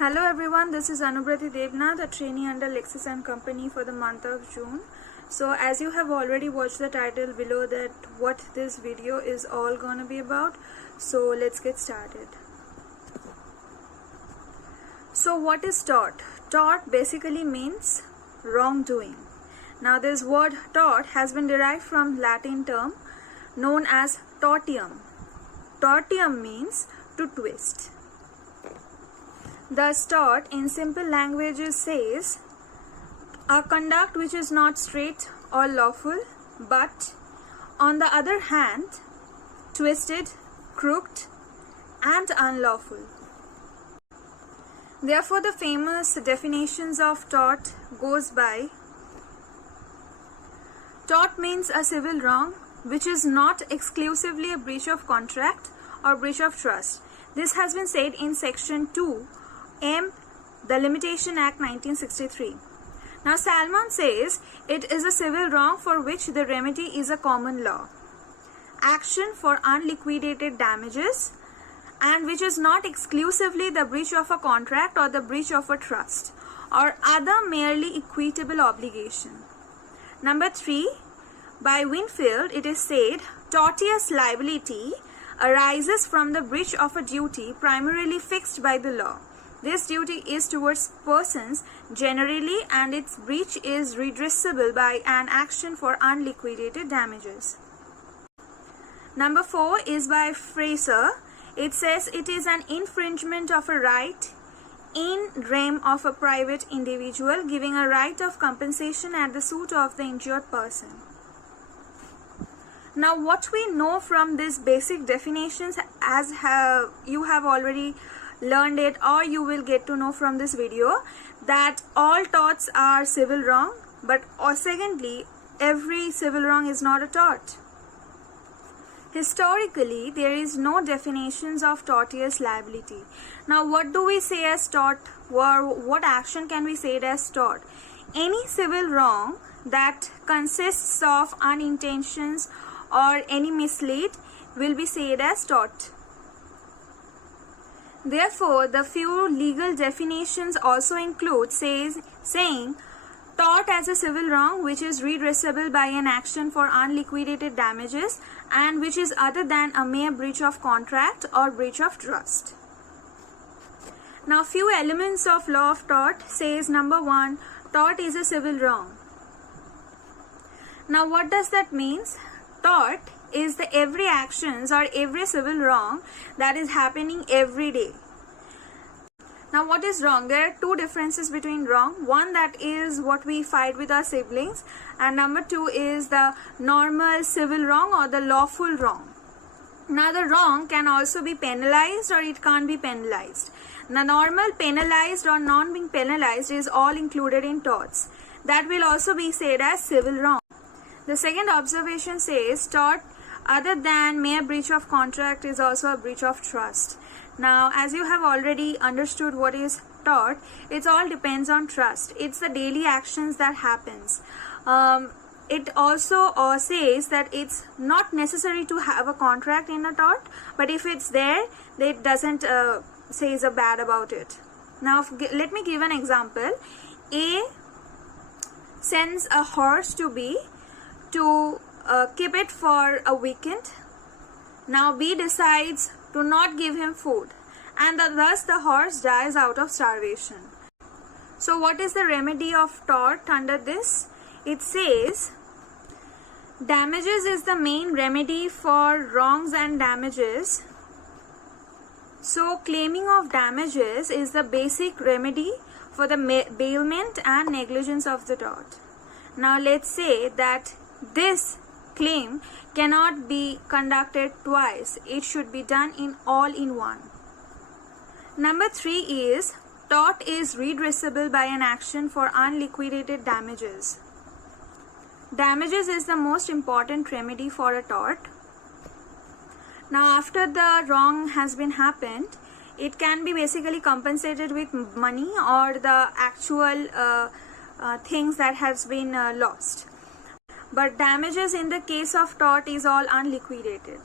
Hello everyone, this is Anubrati Devnath, a trainee under Lexis & Company for the month of June. So as you have already watched the title below that what this video is all gonna be about, so let's get started. So what is tort? Tort basically means wrongdoing. Now this word tort has been derived from Latin term known as tortium. Tortium means to twist. Thus, tort in simple languages says a conduct which is not straight or lawful, but on the other hand, twisted, crooked, and unlawful. Therefore, the famous definitions of tort goes by: tort means a civil wrong which is not exclusively a breach of contract or breach of trust. This has been said in section 2M, the Limitation Act 1963. Now Salmon says it is a civil wrong for which the remedy is a common law action for unliquidated damages, and which is not exclusively the breach of a contract or the breach of a trust or other merely equitable obligation. Number 3, by Winfield, it is said tortious liability arises from the breach of a duty primarily fixed by the law. This duty is towards persons generally, and its breach is redressable by an action for unliquidated damages. Number 4 is by Fraser. It says it is an infringement of a right in rem of a private individual, giving a right of compensation at the suit of the injured person. Now what we know from these basic definitions, as you have already learned it or you will get to know from this video, that all torts are civil wrong, but secondly, every civil wrong is not a tort. Historically, there is no definitions of tortious liability. Now what do we say as tort, or what action can we say it as tort? Any civil wrong that consists of unintentions or any mislead will be said as tort. Therefore, the few legal definitions also include saying tort as a civil wrong which is redressable by an action for unliquidated damages and which is other than a mere breach of contract or breach of trust. Now, few elements of law of tort says: number 1, tort is a civil wrong. Now, what does that mean? Tort is the every actions or every civil wrong that is happening every day. Now what is wrong? There are two differences between wrong. One, that is what we fight with our siblings, and number 2 is the normal civil wrong or the lawful wrong. Now the wrong can also be penalized or it can't be penalized. The normal, penalized or non being penalized is all included in torts. That will also be said as civil wrong. The second observation says tort other than mere breach of contract is also a breach of trust. Now, as you have already understood what is tort, it all depends on trust. It's the daily actions that happens. It also says that it's not necessary to have a contract in a tort, but if it's there, it doesn't say a bad about it. Now, let me give an example. A sends a horse to B to keep it for a weekend. Now B decides to not give him food, and thus the horse dies out of starvation. So what is the remedy of tort under this? It says damages is the main remedy for wrongs and damages. So claiming of damages is the basic remedy for the bailment and negligence of the tort. Now let's say that this claim cannot be conducted twice. It should be done in one. Number 3 is tort is redressable by an action for unliquidated damages. Damages is the most important remedy for a tort. Now after the wrong has been happened, it can be basically compensated with money or the actual things that has been lost. But damages in the case of tort is all unliquidated.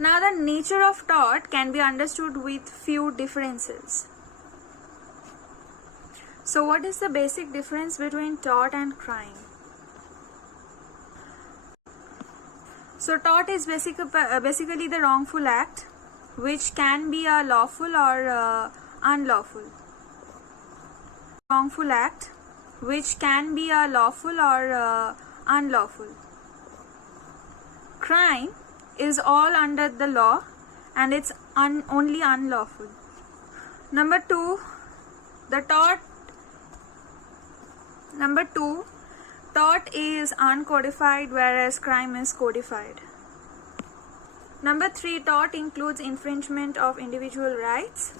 Now the nature of tort can be understood with few differences. So what is the basic difference between tort and crime? So tort is basically the wrongful act which can be a lawful or unlawful. Wrongful act which can be a lawful or unlawful. Crime is all under the law and it's only unlawful. Number two, tort is uncodified whereas crime is codified. Number three, tort includes infringement of individual rights.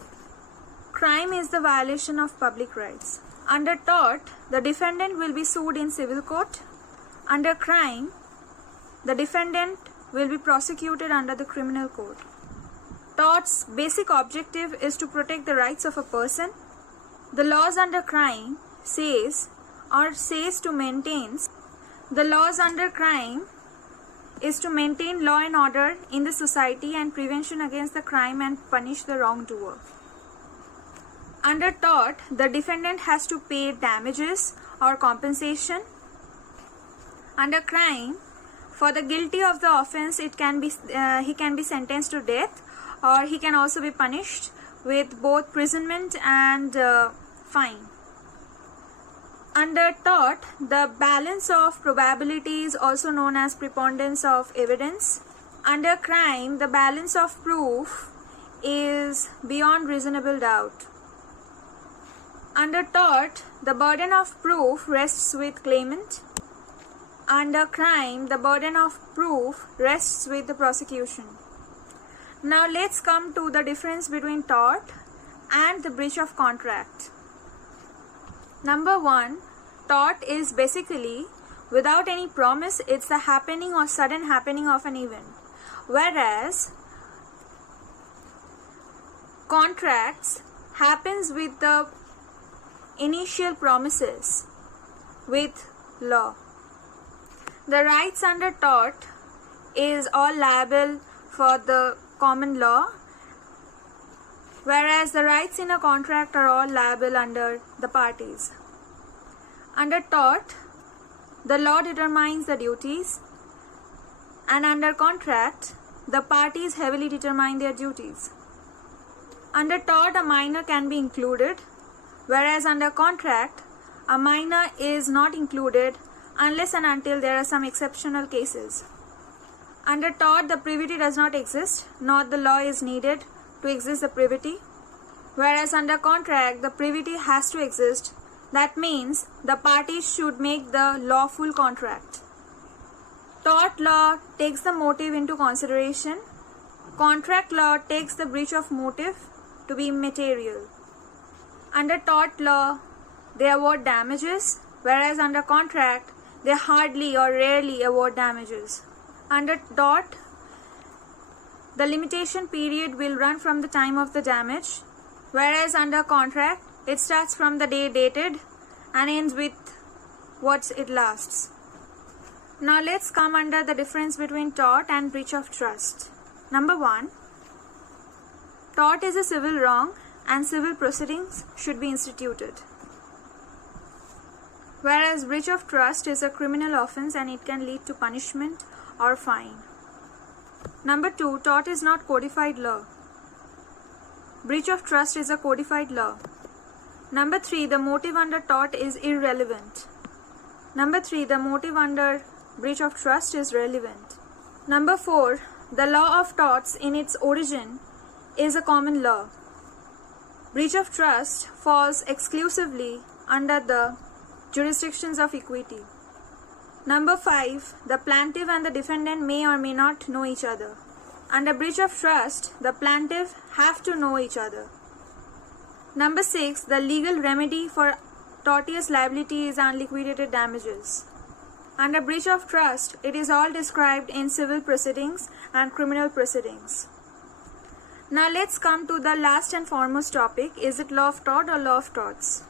Crime is the violation of public rights. Under tort, the defendant will be sued in civil court. Under crime, the defendant will be prosecuted under the criminal code. Tort's basic objective is to protect the rights of a person. The laws under crime says to maintain law and order in the society and prevention against the crime and punish the wrongdoer. Under tort, the defendant has to pay damages or compensation. Under crime, for the guilty of the offense, he can be sentenced to death, or he can also be punished with both imprisonment and fine. Under tort, the balance of probability is also known as preponderance of evidence. Under crime, the balance of proof is beyond reasonable doubt. Under tort, the burden of proof rests with claimant. Under crime, the burden of proof rests with the prosecution. Now let's come to the difference between tort and the breach of contract. Number one, tort is basically without any promise, it's the happening or sudden happening of an event. Whereas contracts happens with the initial promises with law. The rights under tort is all liable for the common law, whereas the rights in a contract are all liable under the parties. Under tort, the law determines the duties, and under contract, the parties heavily determine their duties. Under tort, a minor can be included, whereas under contract, a minor is not included unless and until there are some exceptional cases. Under tort, the privity does not exist, nor the law is needed to exist the privity, whereas under contract, the privity has to exist. That means the parties should make the lawful contract. Tort law takes the motive into consideration. Contract law takes the breach of motive to be material. Under tort law, they award damages, whereas under contract, they hardly or rarely award damages. Under tort, the limitation period will run from the time of the damage, whereas under contract, it starts from the day dated and ends with what it lasts. Now let's come under the difference between tort and breach of trust. Number one, tort is a civil wrong and civil proceedings should be instituted. Whereas breach of trust is a criminal offense and it can lead to punishment or fine. Number two, tort is not codified law. Breach of trust is a codified law. Number three, the motive under tort is irrelevant. Number three, the motive under breach of trust is relevant. Number four, the law of torts in its origin is a common law. Breach of trust falls exclusively under the jurisdictions of equity. Number five, the plaintiff and the defendant may or may not know each other. Under breach of trust, the plaintiff have to know each other. Number six, the legal remedy for tortious liability is unliquidated damages. Under breach of trust, it is all described in civil proceedings and criminal proceedings. Now let's come to the last and foremost topic. Is it law of tort or law of torts?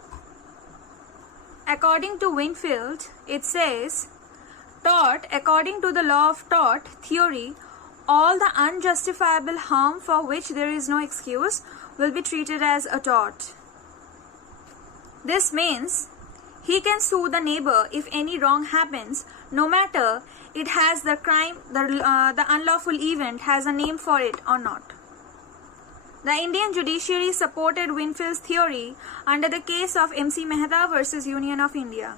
According to Winfield, it says, tort, according to the law of tort theory, all the unjustifiable harm for which there is no excuse will be treated as a tort. This means he can sue the neighbor if any wrong happens, no matter it has the crime, the unlawful event has a name for it or not. The Indian judiciary supported Winfield's theory under the case of MC Mehta versus Union of India.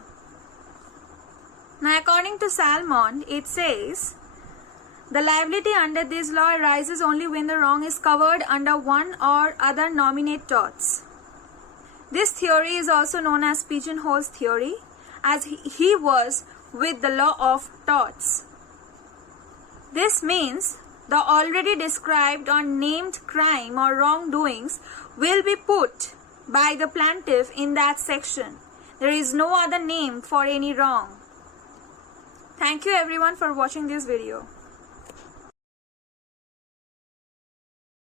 Now, according to Salmond, it says, the liability under this law arises only when the wrong is covered under one or other nominate torts. This theory is also known as pigeonholes theory, as he was with the law of torts. This means the already described or named crime or wrongdoings will be put by the plaintiff in that section. There is no other name for any wrong. Thank you everyone for watching this video.